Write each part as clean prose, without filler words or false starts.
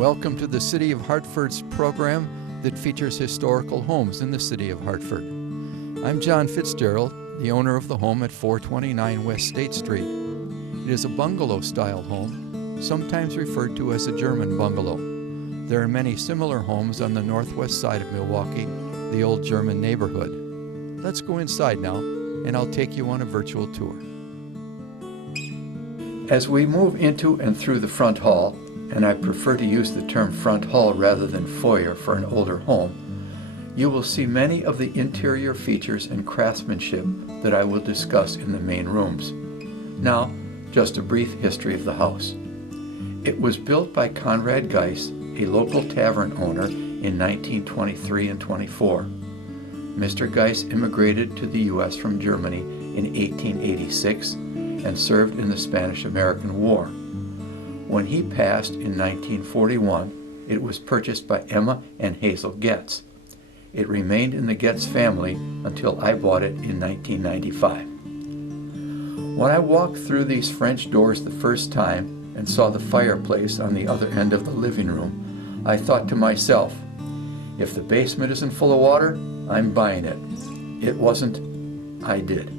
Welcome to the City of Hartford's program that features historical homes in the City of Hartford. I'm John Fitzgerald, the owner of the home at 429 West State Street. It is a bungalow-style home, sometimes referred to as a German bungalow. There are many similar homes on the northwest side of Milwaukee, the old German neighborhood. Let's go inside now, and I'll take you on a virtual tour. As we move into and through the front hall, and I prefer to use the term front hall rather than foyer for an older home, you will see many of the interior features and craftsmanship that I will discuss in the main rooms. Now, just a brief history of the house. It was built by Conrad Geiss, a local tavern owner, in 1923 and 24. Mr. Geiss immigrated to the U.S. from Germany in 1886 and served in the Spanish-American War. When he passed in 1941, it was purchased by Emma and Hazel Getz. It remained in the Getz family until I bought it in 1995. When I walked through these French doors the first time and saw the fireplace on the other end of the living room, I thought to myself, if the basement isn't full of water, I'm buying it. It wasn't. I did.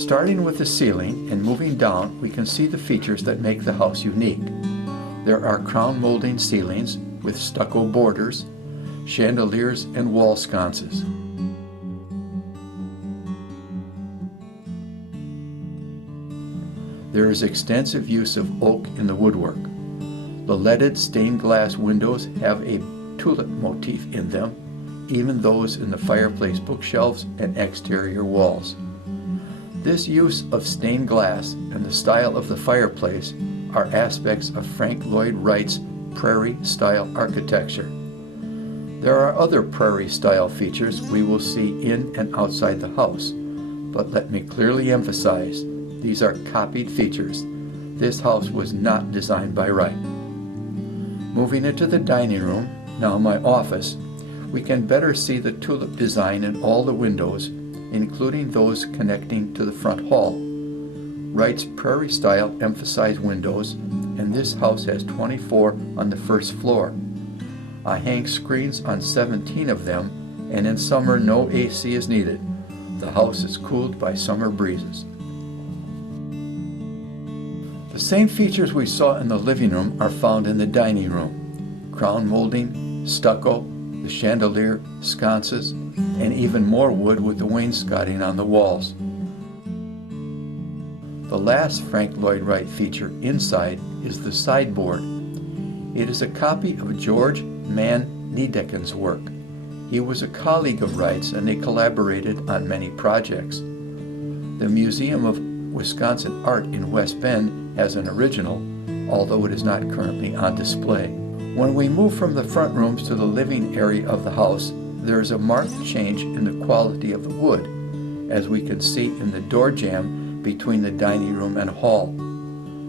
Starting with the ceiling and moving down, we can see the features that make the house unique. There are crown molding ceilings with stucco borders, chandeliers, and wall sconces. There is extensive use of oak in the woodwork. The leaded stained glass windows have a tulip motif in them, even those in the fireplace bookshelves and exterior walls. This use of stained glass and the style of the fireplace are aspects of Frank Lloyd Wright's prairie-style architecture. There are other prairie-style features we will see in and outside the house, but let me clearly emphasize, these are copied features. This house was not designed by Wright. Moving into the dining room, now my office, we can better see the tulip design in all the windows, including those connecting to the front hall. Wright's prairie-style emphasized windows, and this house has 24 on the first floor. I hang screens on 17 of them, and in summer no AC is needed. The house is cooled by summer breezes. The same features we saw in the living room are found in the dining room. Crown molding, stucco, the chandelier, sconces, and even more wood with the wainscoting on the walls. The last Frank Lloyd Wright feature inside is the sideboard. It is a copy of George Mann Niedeken's work. He was a colleague of Wright's and they collaborated on many projects. The Museum of Wisconsin Art in West Bend has an original, although it is not currently on display. When we move from the front rooms to the living area of the house, there is a marked change in the quality of the wood, as we can see in the door jamb between the dining room and hall.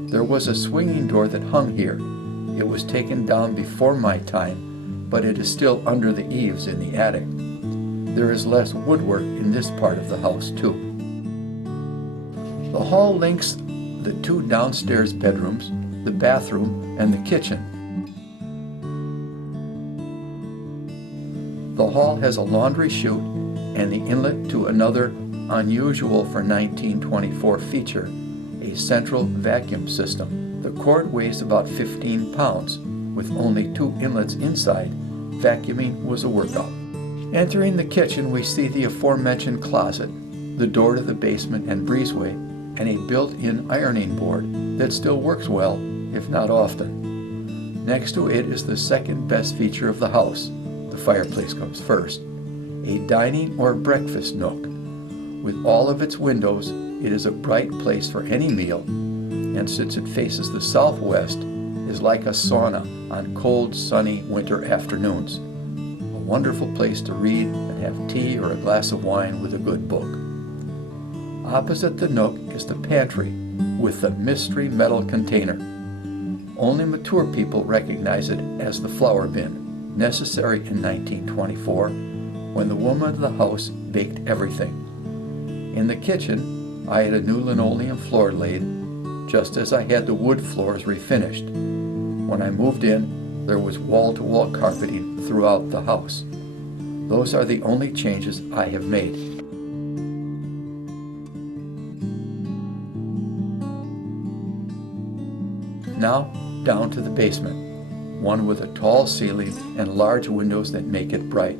There was a swinging door that hung here. It was taken down before my time, but it is still under the eaves in the attic. There is less woodwork in this part of the house too. The hall links the two downstairs bedrooms, the bathroom, and the kitchen. The hall has a laundry chute and the inlet to another unusual for 1924 feature, a central vacuum system. The cord weighs about 15 pounds. With only two inlets inside, vacuuming was a workout. Entering the kitchen, we see the aforementioned closet, the door to the basement and breezeway, and a built-in ironing board that still works well, if not often. Next to it is the second best feature of the house. The fireplace comes first. A dining or breakfast nook. With all of its windows, it is a bright place for any meal, and since it faces the southwest, is like a sauna on cold, sunny winter afternoons. A wonderful place to read and have tea or a glass of wine with a good book. Opposite the nook is the pantry with the mystery metal container. Only mature people recognize it as the flour bin, necessary in 1924, when the woman of the house baked everything. In the kitchen, I had a new linoleum floor laid, just as I had the wood floors refinished. When I moved in, there was wall-to-wall carpeting throughout the house. Those are the only changes I have made. Now, down to the basement, one with a tall ceiling and large windows that make it bright.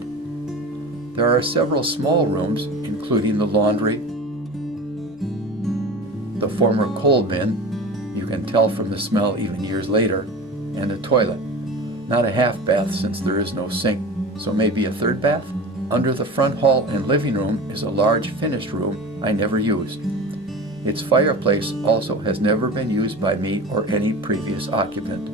There are several small rooms, including the laundry, the former coal bin, you can tell from the smell even years later, and a toilet. Not a half bath since there is no sink, so maybe a third bath? Under the front hall and living room is a large finished room I never used. Its fireplace also has never been used by me or any previous occupant.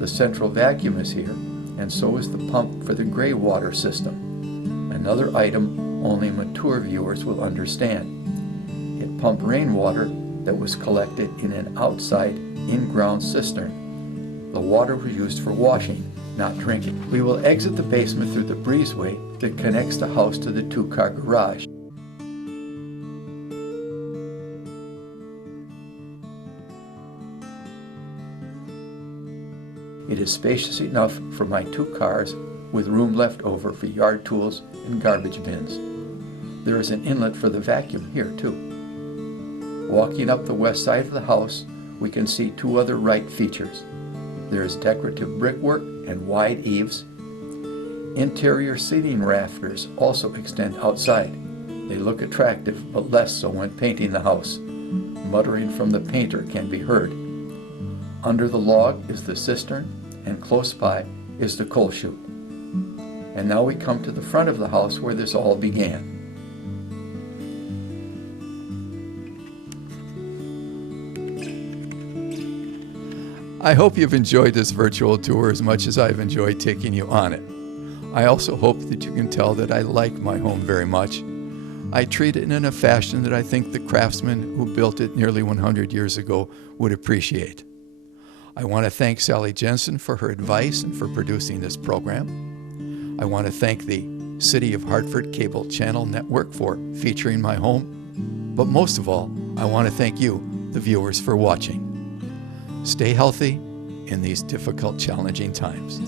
The central vacuum is here, and so is the pump for the gray water system. Another item only mature viewers will understand. It pumped rainwater that was collected in an outside, in-ground cistern. The water was used for washing, not drinking. We will exit the basement through the breezeway that connects the house to the two-car garage. It is spacious enough for my 2 cars with room left over for yard tools and garbage bins. There is an inlet for the vacuum here too. Walking up the west side of the house, we can see 2 other right features. There is decorative brickwork and wide eaves. Interior ceiling rafters also extend outside. They look attractive, but less so when painting the house. Muttering from the painter can be heard. Under the log is the cistern, and close by is the coal chute. And now we come to the front of the house where this all began. I hope you've enjoyed this virtual tour as much as I've enjoyed taking you on it. I also hope that you can tell that I like my home very much. I treat it in a fashion that I think the craftsmen who built it nearly 100 years ago would appreciate. I want to thank Sally Jensen for her advice and for producing this program. I want to thank the City of Hartford Cable Channel Network for featuring my home. But most of all, I want to thank you, the viewers, for watching. Stay healthy in these difficult, challenging times.